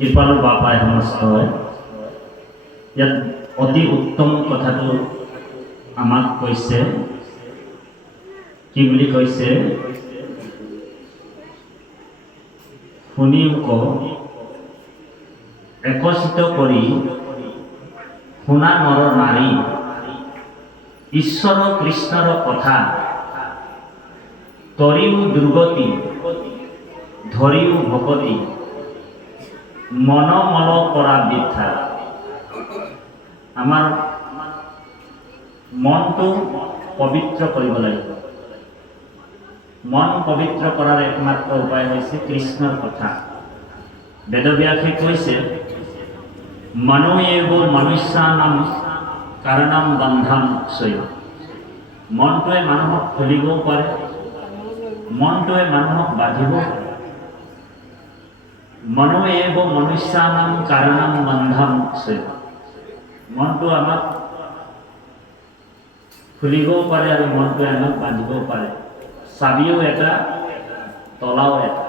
কৃপালু বাপাই সমস্ত হয় ইয়াত অতি উত্তম কথাটো আমাক কৈছে কি বুলি কৈছে শুনিও ক একচিত কৰি শুনা নৰ নাৰী ঈশ্বৰ কৃষ্ণৰ কথা তৰিও দুৰ্গতি ধৰিও ভকতি মনমল কৰা বৃথা আমাৰ মনটো পবিত্ৰ কৰিব লাগিব মন পবিত্ৰ কৰাৰ একমাত্ৰ উপায় হৈছে কৃষ্ণৰ কথা বেদব্যাসে কৈছে মনো এব মনুষ্যানাম কাৰণম বন্ধন স্বয়ং মনটোৱে মানুহক খুলিবও পাৰে মনটোৱে মানুহক বাঁধিব পাৰে মনো এব মনুষ্যানাম কাৰণম বন্ধন স্বয়ং মনটো আমাক খুলিবও পাৰে আৰু মনটোৱে আমাক বান্ধিবও পাৰে চাবিও এটা তলাও এটা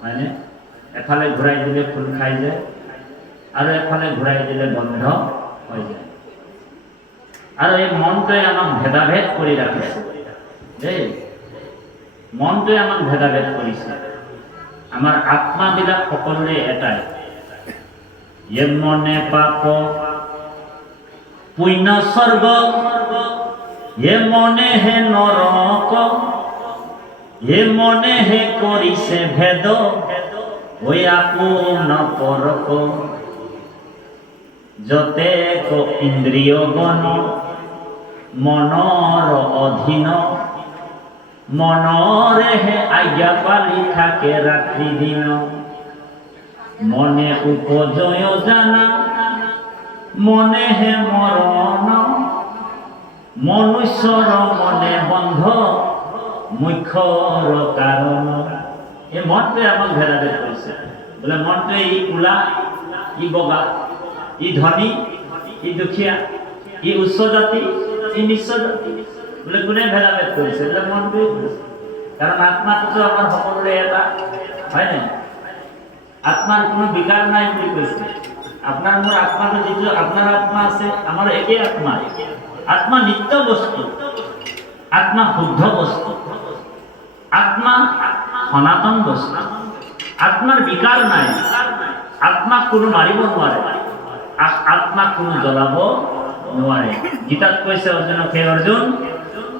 হয়নে এফালে ঘূৰাই দিলে খোল খাই যায় আৰু এফালে ঘূৰাই দিলে বন্ধ হৈ যায় আৰু এই মনটোৱে আমাক ভেদাভেদ কৰি ৰাখিছে দেই মনটোৱে আমাক ভেদাভেদ কৰিছে আমাৰ আত্মাবিলাক সকলোৰে এটাই এ মনে পাপ পুণ্য স্বৰ্গ এ মনে হে নৰক এ মনে হে কৰিছে ভেদ ঐ আপোন পৰক যতে ইন্দ্ৰিয় গণ মনৰ অধীন মনৰে হে আজ্ঞা পালি থাকে ৰাত্ৰি দিন মনে উপজয় জানা মনে হে মৰণ মনুষ্যৰ মনে বন্ধ মুখ্যৰ কাৰণ এই মনটোৱে আমাক ভেদাভেদ কৰিছে বোলে মনটোৱে ই কোলা ই বগা ই ধনী ই দুখীয়া ই উচ্চ জাতি ই নিচ্চ জাতি বোলে কোনে ভেদাভেদ কৰিছে বোলে মনটোৱে কাৰণ আত্মাটোতো আমাৰ সকলোৰে এটা হয় নাই আত্মাৰ কোনো বিকাৰ নাই বুলি কৈছে আপনার মোর আত্মাটো যিটো আপনার আত্মা আছে আমার একে আত্মা আত্মা নিত্য বস্তু আত্মা শুদ্ধ বস্তু আত্মা সনাতন বস্তু আত্মার বিকার নাই আত্মা কোনো মারিব নোৱাৰে আত্মা কোনো জ্বলাব নোৱাৰে গীতাত কৈছে অৰ্জুনক হে অৰ্জুন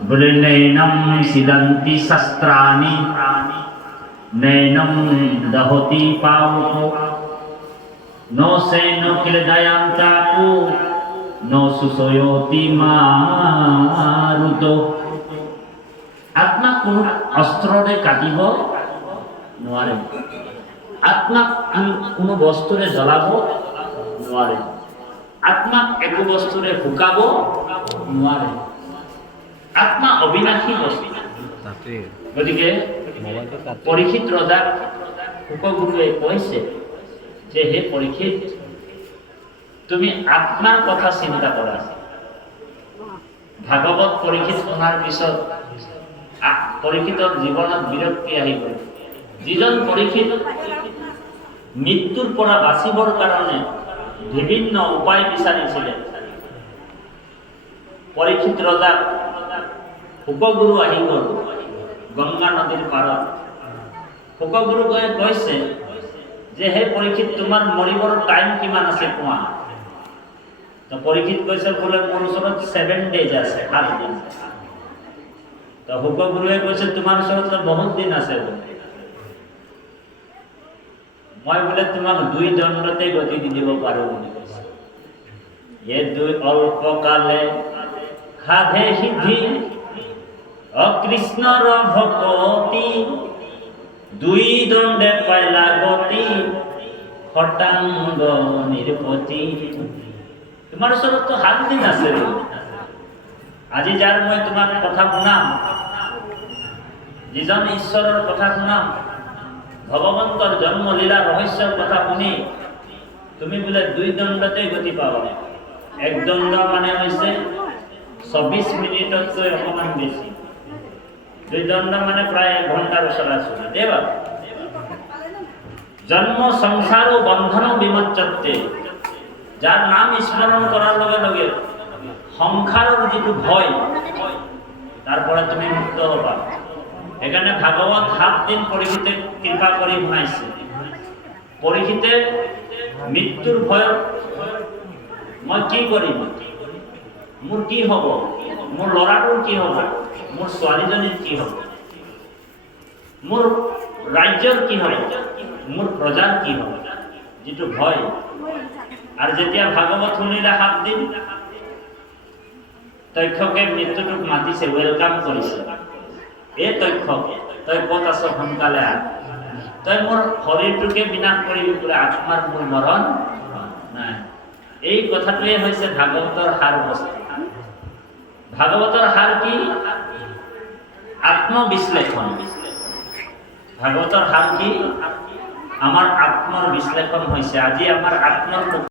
বোলে নৈনম সিদন্তি শাস্ত্রাণি নৈনম দহতি পাবক no se no kile dayam tapu no susoyoti maruto আত্মা কোন অস্ত্ৰৰে কাটিব নোৱাৰে আত্মা কোন বস্তুৰে জ্বলাব নোৱাৰে আত্মা একো বস্তুৰে ফুকাব নোৱাৰে আত্মা অবিনাশী বস্তু গতিকে পৰীক্ষিত ৰজাক উপগুৰুৱে কৈছে যে হে পৰীক্ষিত তুমি আত্মাৰ কথা চিন্তা কৰা ভাগৱত পৰীক্ষিত শুনাৰ পিছত পৰীক্ষিতৰ জীৱনত বিৰক্তি আহি গ'ল যিজন পৰীক্ষিত মৃত্যুৰ পৰা বাচিবৰ কাৰণে বিভিন্ন উপায় বিচাৰিছিলে পৰীক্ষিত ৰজাক উপগুৰু আহি গ'ল গংগা নদীৰ পাৰত উপগুৰুৱে কৈছে যে হে পৰীক্ষিত তোমাৰ মৰিবৰ টাইম কিমান আছে কোৱা তো পৰীক্ষিত কৈছে বোলে মোৰ ওচৰত 7 ডেজ আছে 7 দিন তো উপগুৰুৱে কৈছে তোমাৰ ওচৰত বহুত দিন আছে মই বোলে তোমাক 2 দণ্ডতে গতি দি দিব পাৰো বুলি কৈছে এই 2 অল্পকালে সাধে সিদ্ধি অকৃষ্ণৰ ভকতি 2 দণ্ডে পাইলা গতি খটাংগ নিৰপতি তোমাৰ ওচৰত 7 দিন আছে আজি যাৰ মই তোমাক কথা শুনাম যিজন ঈশ্বৰৰ কথা শুনাম ভগৱন্তৰ জন্ম লীলা ৰহস্যৰ কথা শুনি তুমি বোলে 2 দণ্ডতে গতি পাবা 1 দণ্ড মানে হৈছে 24 মিনিটতকৈ অকমান বেছি 2 দণ্ড মানে প্ৰায় 1 ঘণ্টাৰ ওচৰা-ওচৰি দেই বাবা জন্ম সংসার ও বন্ধন বিমোচতে, যার নাম স্মরণ করার লগে লগে সংসারের যিটো ভয়, তারপরে তুমি মুক্ত হবা। এখানে ভাগবত 7 দিন পরীক্ষিতে কৃপা করে শুনাইছে। পরীক্ষিতে মৃত্যুর ভয়, মই কি কৰিম, মোৰ কি হ'ব, মোৰ ল'ৰাটোৰ কি হ'ব, মোৰ ছোৱালীজনীৰ কি হ'ব, মোৰ ৰাজ্যৰ কি হ'ব, মোৰ প্ৰজাৰ কি হ'ব, যিটো ভয়। আৰু যেতিয়া ভাগৱত শুনিলে 7 দিন, তক্ষকে মৃত্যুটোক মাতিছে, ৱেলকাম কৰিছে। এই তক্ষক, তই ক'ত আছ, সোনকালে আহ, তই মোৰ শৰীৰটোকে বিনাশ কৰিবি বোলে, আত্মাৰ মোৰ মৰণ নাই। এই কথাটোৱে হৈছে ভাগৱতৰ সাৰ বস্তু। ভাগৱতৰ সাৰ কি? আত্মবিশ্লেষণ। ভাগৱতৰ সাৰ কি? আমাৰ আত্মৰ বিশ্লেষণ হৈছে। আজি আমাৰ আত্মৰ